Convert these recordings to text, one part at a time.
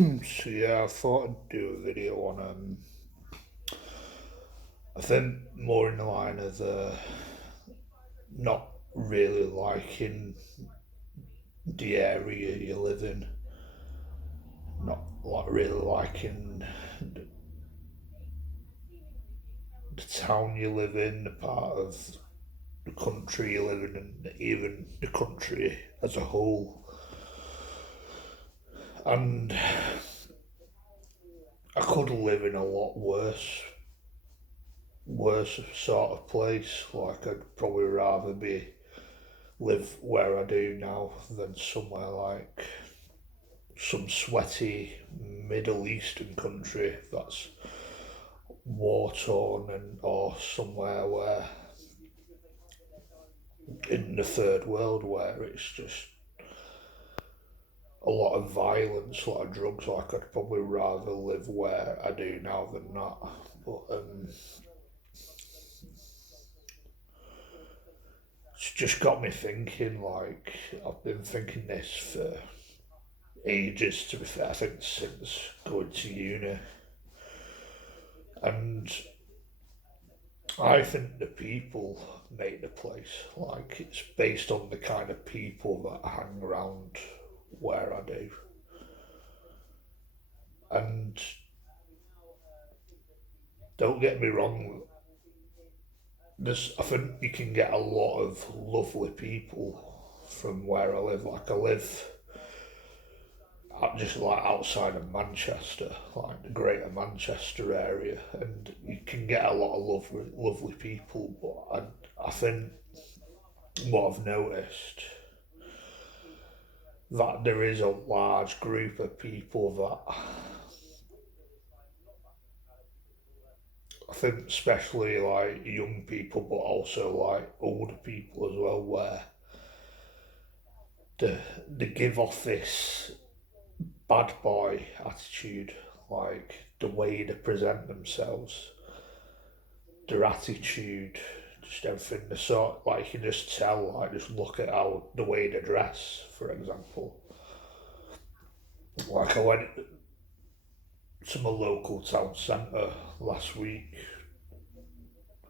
So yeah, I thought I'd do a video on I think more in the line of not really liking the area you live in, not like really liking the town you live in, the part of the country you live in, and even the country as a whole. And I could live in a lot worse sort of place. Like I'd probably rather be live where I do now than somewhere like some sweaty Middle Eastern country that's war torn and or somewhere where in the third world where it's just a lot of violence, a lot of drugs. Like I'd probably rather live where I do now than not. But it's just got me thinking. Like I've been thinking this for ages. To be fair, I think since going to uni, and I think the people make the place. Like it's based on the kind of people that hang around where I do. And don't get me wrong, I think you can get a lot of lovely people from where I live. Like I live just like outside of Manchester, like the Greater Manchester area, and you can get a lot of lovely people. But I think what I've noticed that there is a large group of people that I think, especially like young people, but also like older people as well, where they, they give off this bad boy attitude, like the way they present themselves, their attitude, just everything. The sort like you can just tell, like just look at how the way they dress, for example. Like I went to my local town centre last week.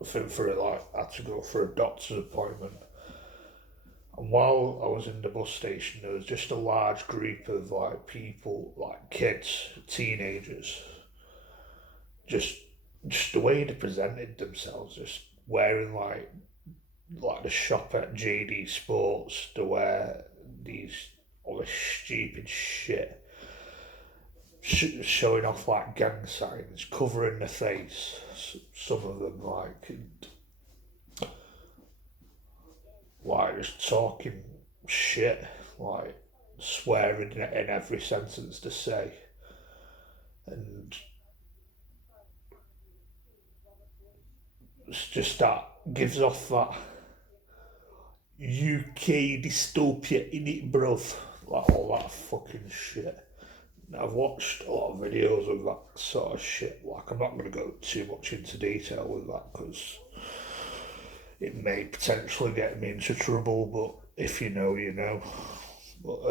I think for like I had to go for a doctor's appointment. And while I was in the bus station, there was just a large group of like people, like kids, teenagers, just just the way they presented themselves, just wearing like the shop at JD Sports, to wear these all this stupid shit, showing off like gang signs, covering the face. Some of them like just talking shit, like swearing in every sentence to say, and it's just that gives off that UK dystopia in it, bruv. Like all that fucking shit. I've watched a lot of videos of that sort of shit. Like, I'm not going to go too much into detail with that because it may potentially get me into trouble. But if you know, you know. But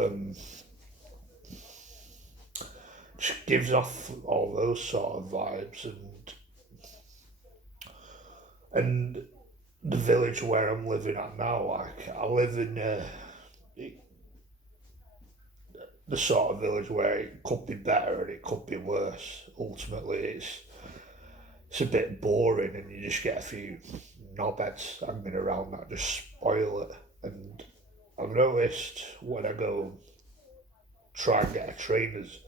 just gives off all those sort of vibes, and the village where I'm living at now. Like, I live in the sort of village where it could be better and it could be worse. Ultimately, it's a bit boring, and you just get a few knobheads hanging around that just spoil it. And I've noticed when I go try and get a train, there's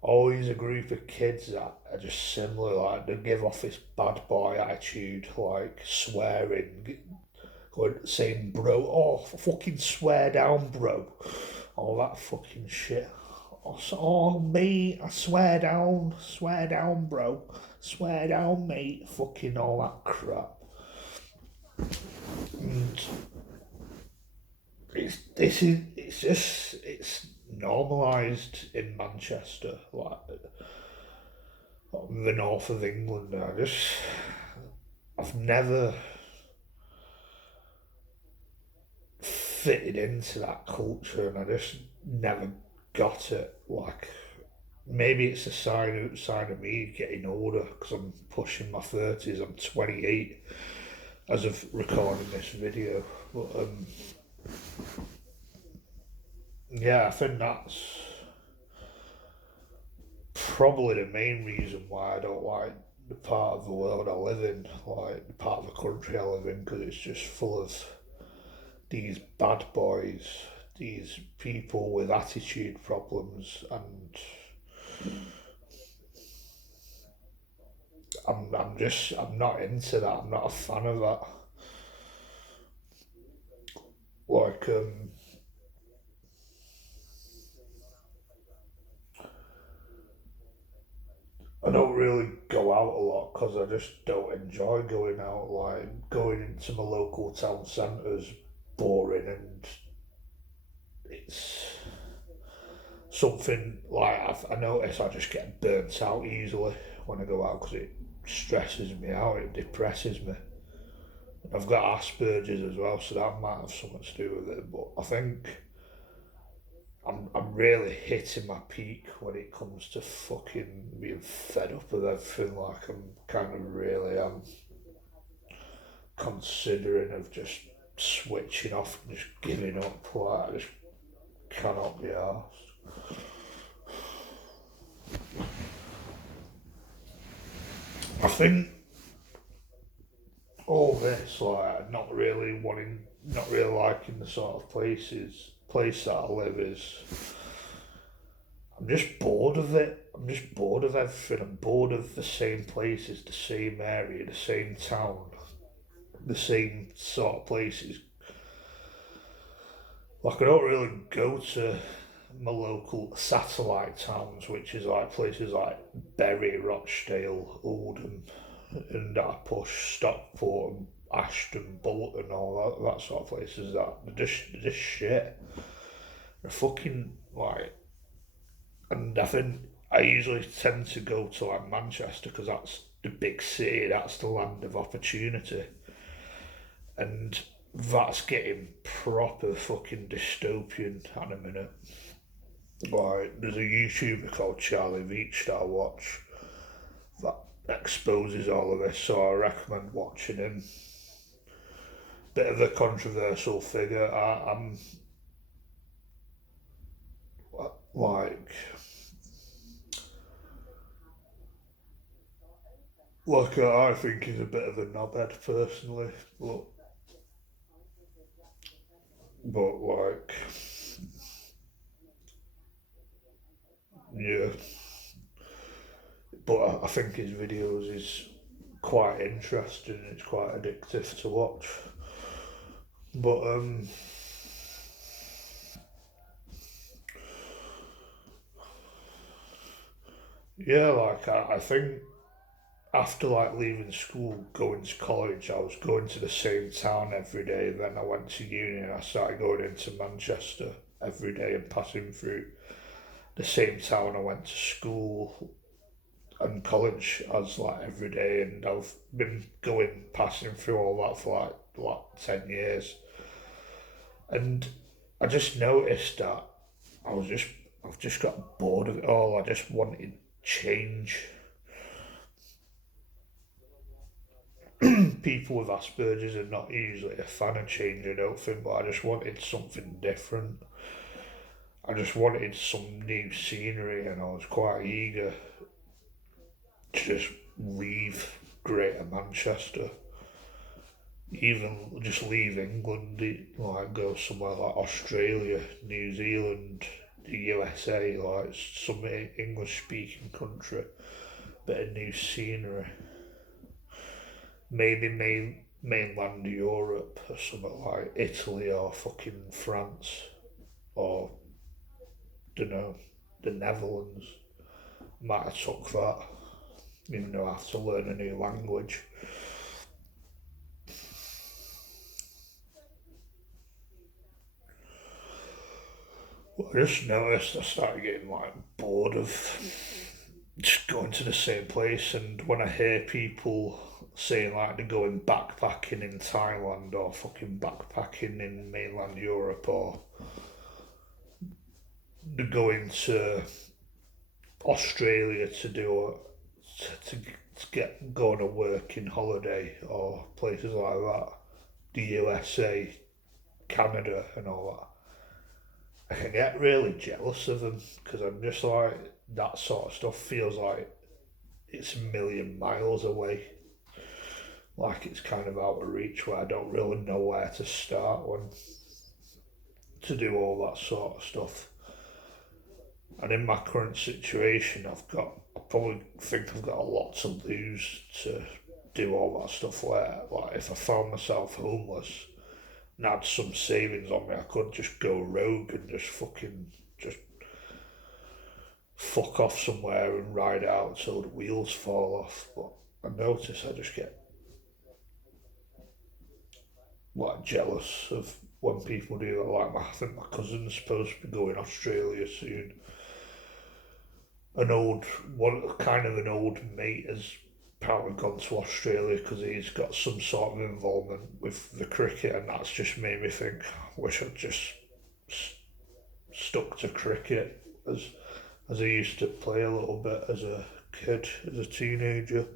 always a group of kids that are just similar. Like they give off this bad boy attitude, like swearing, saying bro, oh fucking swear down, bro, all that fucking shit. Oh, mate, I swear down, bro, swear down, mate, fucking all that crap. And it's normalised in Manchester, like the north of England. I've never fitted into that culture, and I just never got it. Like maybe it's a sign of me getting older because I'm pushing my 30s. I'm 28 as of recording this video. But yeah, I think that's probably the main reason why I don't like the part of the world I live in, like the part of the country I live in, because it's just full of these bad boys, these people with attitude problems, and I'm not into that. I'm not a fan of that. Like I don't really go out a lot because I just don't enjoy going out. Like going into my local town centre's boring, and it's something like I notice I just get burnt out easily when I go out because it stresses me out, it depresses me. I've got Asperger's as well, so that might have something to do with it. But I think I'm really hitting my peak when it comes to fucking being fed up with everything. Like I'm kind of really am considering of just switching off and just giving up. Like I just cannot be arsed. I think all this, like not really liking the sort of place that I live is. I'm just bored of it. I'm just bored of everything. I'm bored of the same places, the same area, the same town, the same sort of places. Like I don't really go to my local satellite towns, which is like places like Bury, Rochdale, Oldham, and that I push Stockport, and Ashton, Bolton, all that sort of places. That they're just shit. They're fucking like, and I think I usually tend to go to like Manchester because that's the big city, that's the land of opportunity, and that's getting proper fucking dystopian at a minute. Like, there's a YouTuber called Charlie Veach that I watch that exposes all of this, so I recommend watching him. Bit of a controversial figure. I'm like, I think he's a bit of a knobhead personally, but yeah. But I think his videos is quite interesting. It's quite addictive to watch. But yeah, I think after like leaving school, going to college, I was going to the same town every day. Then I went to uni and I started going into Manchester every day and passing through the same town I went to school and college as like every day. And I've been passing through all that for like 10 years. And I just noticed that I was just I've just got bored of it all. I just wanted change. People with Asperger's are not usually a fan of change, I don't think, but I just wanted something different. I just wanted some new scenery, and I was quite eager to just leave Greater Manchester, even just leave England, like go somewhere like Australia, New Zealand, the USA, like some English speaking country, bit of new scenery. Maybe mainland Europe or something like Italy or fucking France or dunno the Netherlands. Might have took that, even though I have to learn a new language. But I just noticed I started getting like bored of just going to the same place, and when I hear people saying like they're going backpacking in Thailand or fucking backpacking in mainland Europe or they're going to Australia to do to get go on a working holiday or places like that, the USA, Canada, and all that. I can get really jealous of them because I'm just like that sort of stuff feels like it's a million miles away. Like it's kind of out of reach where I don't really know where to start when to do all that sort of stuff. And in my current situation, I probably think I've got a lot to lose to do all that stuff where, like, if I found myself homeless and had some savings on me, I could just go rogue and just fuck off somewhere and ride out till the wheels fall off. But I notice I just get, like, jealous of when people do that. Like, I think my cousin's supposed to be going to Australia soon. An old mate has apparently gone to Australia because he's got some sort of involvement with the cricket, and that's just made me think, I wish I'd just stuck to cricket as I used to play a little bit as a kid, as a teenager.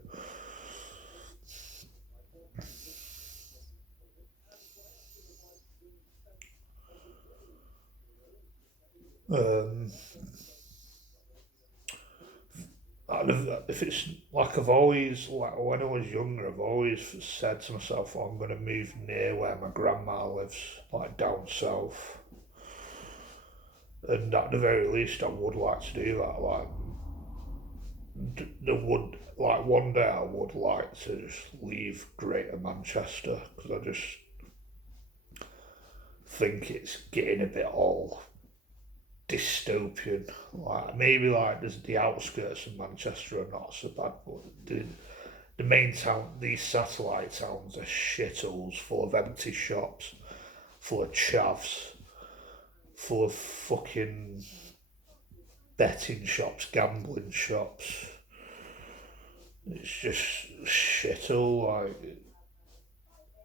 Um, if it's like I've always, like when I was younger, I've always said to myself, oh, I'm going to move near where my grandma lives, like down south. And at the very least, I would like to do that. Like, one day I would like to just leave Greater Manchester because I just think it's getting a bit all dystopian. Like maybe like there's the outskirts of Manchester are not so bad, but the main town, these satellite towns are shitholes full of empty shops, full of chavs, full of fucking betting shops, gambling shops. It's just shithole, like.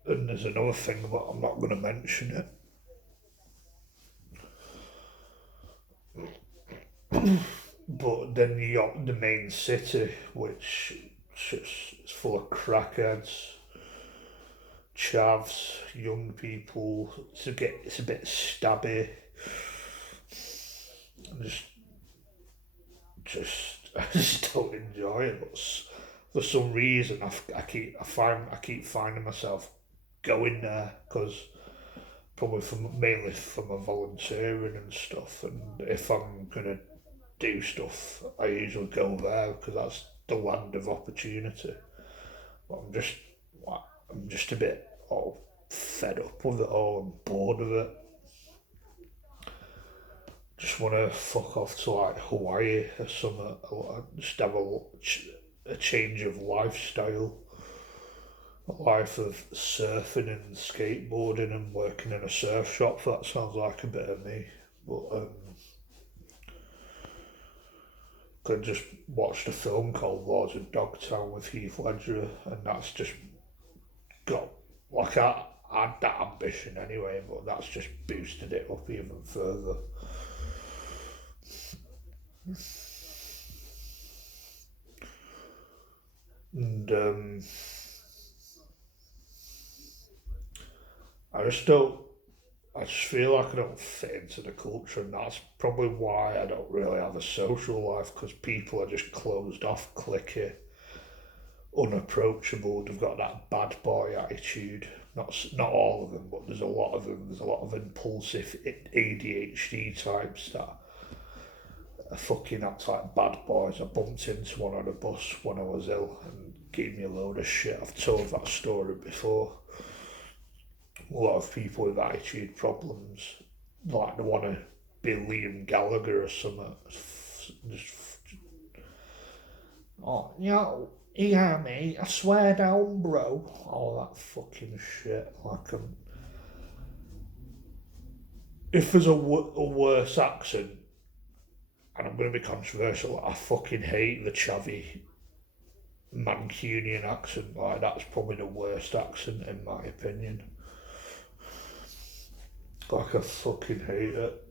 And there's another thing, but I'm not going to mention it. But then you got the main city, which is full of crackheads, chavs, young people. It's a bit stabby. I I just don't enjoy it. But for some reason, I keep finding myself going there because probably mainly for my volunteering and stuff. And if I'm gonna do stuff, I usually go there because that's the land of opportunity. But I'm just a bit all fed up with it all and bored of it. Just want to fuck off to like Hawaii or something. Just have a change of lifestyle. A life of surfing and skateboarding and working in a surf shop. That sounds like a bit of me. But I just watched a film called Lords of Dogtown with Heath Ledger, and that's just got like I had that ambition anyway, but that's just boosted it up even further. And I just don't. I just feel like I don't fit into the culture, and that's probably why I don't really have a social life because people are just closed off, cliquey, unapproachable. They've got that bad boy attitude. Not all of them, but there's a lot of them. There's a lot of impulsive ADHD types that are fucking act like bad boys. I bumped into one on a bus when I was ill and gave me a load of shit. I've told that story before. A lot of people with attitude problems, like they want to be Liam Gallagher or something. Just, oh, yeah, mate, I swear down, bro. All that fucking shit. If there's a worse accent, and I'm going to be controversial, I fucking hate the chavvy Mancunian accent. Like, that's probably the worst accent in my opinion. Like, I fucking hate it.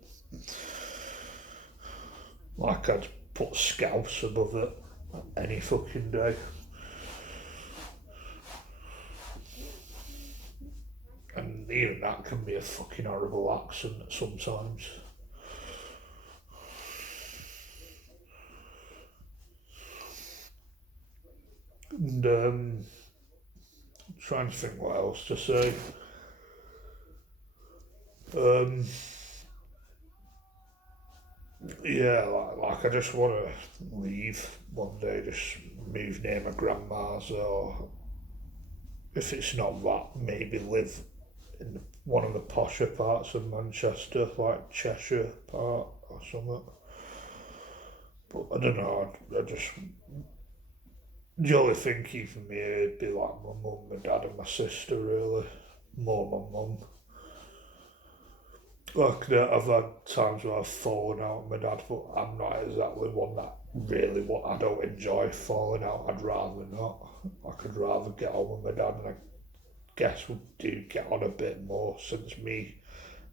Like, put Scouse above it any fucking day. And even that can be a fucking horrible accent sometimes. And trying to think what else to say. Yeah, like I just want to leave one day, just move near my grandma's, or if it's not that, maybe live in one of the posher parts of Manchester, like Cheshire part or something. But I don't know, I just, the only thing keeping me here would be like my mum, my dad and my sister really, more my mum. Like I've had times where I've fallen out with my dad, but I'm not exactly one that really what I don't enjoy falling out. I'd rather not. I could rather get on with my dad, and I guess we do get on a bit more since me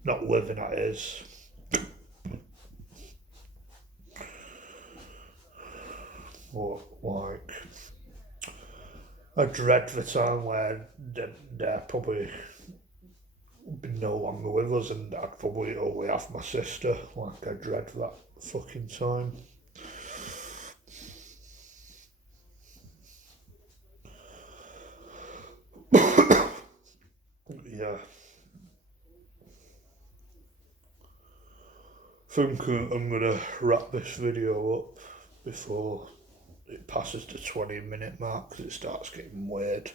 not living at his. Or like I dread the time where they're probably be no longer with us, and I'd probably only have my sister. Like I dread that fucking time. Yeah. I think I'm gonna wrap this video up before it passes the 20-minute mark because it starts getting weird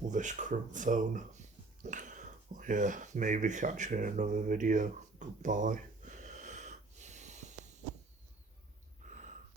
with this current phone. Yeah, maybe catch you in another video. Goodbye.